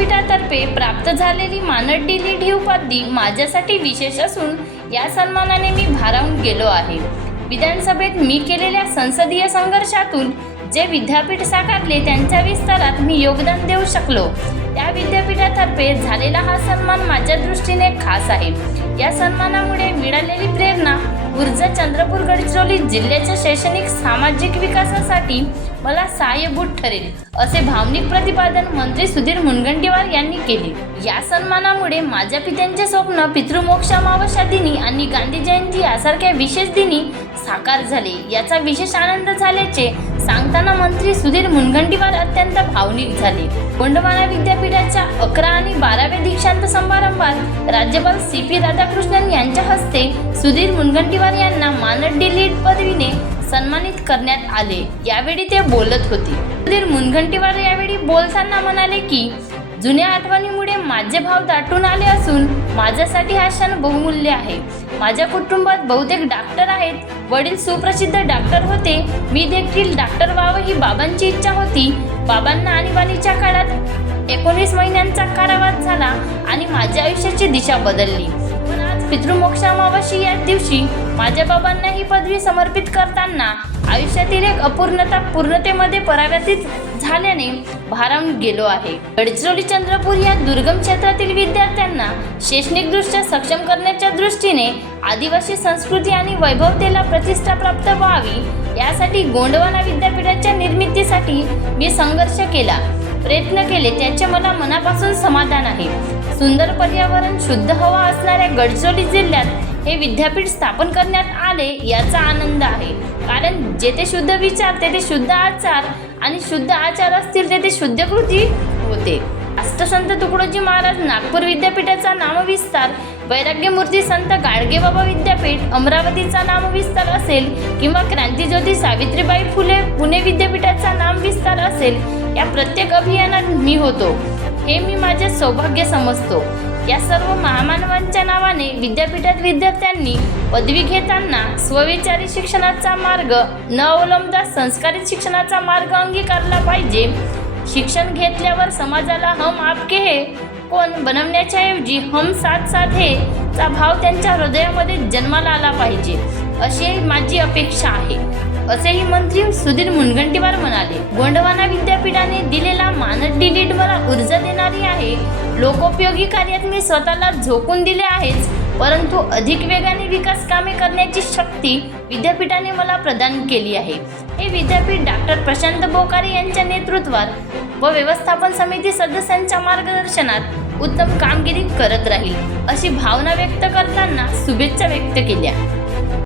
विद्यापीठातर्फे प्राप्त झालेली मानद डिलीट ही उपाधी माझ्यासाठी विशेष असून या सन्मानाने मी भारावून गेलो आहे. विधानसभेत मी केलेल्या संसदीय संघर्षातून जे विद्यापीठ साकारले त्यांच्या विस्तारात मी योगदान देऊ शकलो. त्या विद्यापीठातर्फे झालेला हा सन्मान माझ्या दृष्टीने खास आहे. या सन्मानामुळे मिळालेली प्रेरणा ऊर्जा चंद्रपूर गडचिरोली जिल्ह्याच्या शैक्षणिक सामाजिक विकासासाठी मला सहाय्यभूत ठरेल असे भावनिक प्रतिपादन मंत्री सुधीर मुनगंटीवार यांनी केले. या सन्मानामुळे माझ्या पित्यांचे स्वप्न पितृमोक्ष अमावस्या दिनी आणि गांधी जयंती यासारख्या विशेष दिनी साकार झाले. याचा विशेष आनंद झाल्याचे सांगताना मंत्री सुधीर मुनगंटीवार अत्यंत भावनिक झाले. गोंडवाना विद्यापीठाच्या अकरा आणि बाराव्या दीक्षांत समारंभात राज्यपाल सी पी राधाकृष्णन यांच्या हस्ते सुधीर मुनगंटीवार यांना मानद डिलीट पदवीने सन्मानित करण्यात आले. यावेळी ते बोलत होते. सुधीर मुनगंटीवार यावेळी बोलताना म्हणाले की जुन्या आठवणीमुळे माझे भाव दाटून आले असून माझ्यासाठी हा क्षण बहुमूल्य आहे. माझ्या कुटुंबात बहुतेक डॉक्टर आहेत. वडील सुप्रसिद्ध डॉक्टर होते. मी देखील डॉक्टर व्हावं ही बाबांची इच्छा होती. बाबांना आणीबाणीच्या काळात एकोणीस महिन्यांचा कारावास झाला आणि माझ्या आयुष्याची दिशा बदलली. पितृमोक्ष या दिवशी माझ्या बाबांना ही पदवी समर्पित करताना आयुष्यातील एक अपूर्णता पूर्णतेमध्ये परावर्तित झाल्याने भारावून गेलो आहे. गडचिरोली चंद्रपूर या दुर्गम क्षेत्रातील विद्यार्थ्यांना शैक्षणिकदृष्ट्या सक्षम करण्याच्या दृष्टीने आदिवासी संस्कृती आणि वैभवतेला प्रतिष्ठा प्राप्त व्हावी यासाठी गोंडवाना विद्यापीठाच्या निर्मितीसाठी मी संघर्ष केला. प्रयत्न केले त्याचे मला मनापासून समाधान आहे. सुंदर पर्यावरण शुद्ध हवा असणाऱ्या गडचिरोली जिल्ह्यात हे विद्यापीठ स्थापन करण्यात आले याचा आनंद आहे. कारण जेथे शुद्ध विचार तेथे शुद्ध आचार आणि शुद्ध आचार असतील तेथे शुद्ध कृती होते. अष्टसंत तुकडोजी महाराज नागपूर विद्यापीठाचा नामविस्तार. वैराग्यमूर्ती संत गाडगेबाबा विद्यापीठ अमरावतीचा नामविस्तार असेल किंवा क्रांतीज्योती सावित्रीबाई फुले पुणे विद्यापीठाचा नामविस्तार असेल या प्रत्येक अभियानात मी होतो. हे मी माझे सौभाग्य समजतो. या सर्व महामानवांच्या नावाने विद्यापीठात विद्यार्थ्यांनी पदवी घेताना स्वविचारी शिक्षणाचा मार्ग न अवलंबता संस्कारित शिक्षणाचा मार्ग अंगीकारला पाहिजे. शिक्षण घेतल्यावर समाजाला हम आपके हे. कोण बनवण्याच्या ऐवजी हम साथ साथ हे चा भाव त्यांच्या हृदयामध्ये जन्माला आला पाहिजे. अशी माझी अपेक्षा आहे. असेही मंत्री सुधीर मुनगंटीवार म्हणाले गोंडवाना विद्यापीठाने दिलेला मानद डिलीट मला ऊर्जा देणारी आहे. लोकोपयोगी कार्यात मी स्वतःला झोकून दिले आहेच. परंतु अधिक वेगाने विकास कामे करण्याची शक्ती विद्यापीठाने मला प्रदान केली आहे. हे विद्यापीठ डॉक्टर प्रशांत बोकारे यांच्या नेतृत्वात व व्यवस्थापन समिती सदस्यांच्या मार्गदर्शनात उत्तम कामगिरी करत राहील अशी भावना व्यक्त करताना शुभेच्छा व्यक्त केल्या.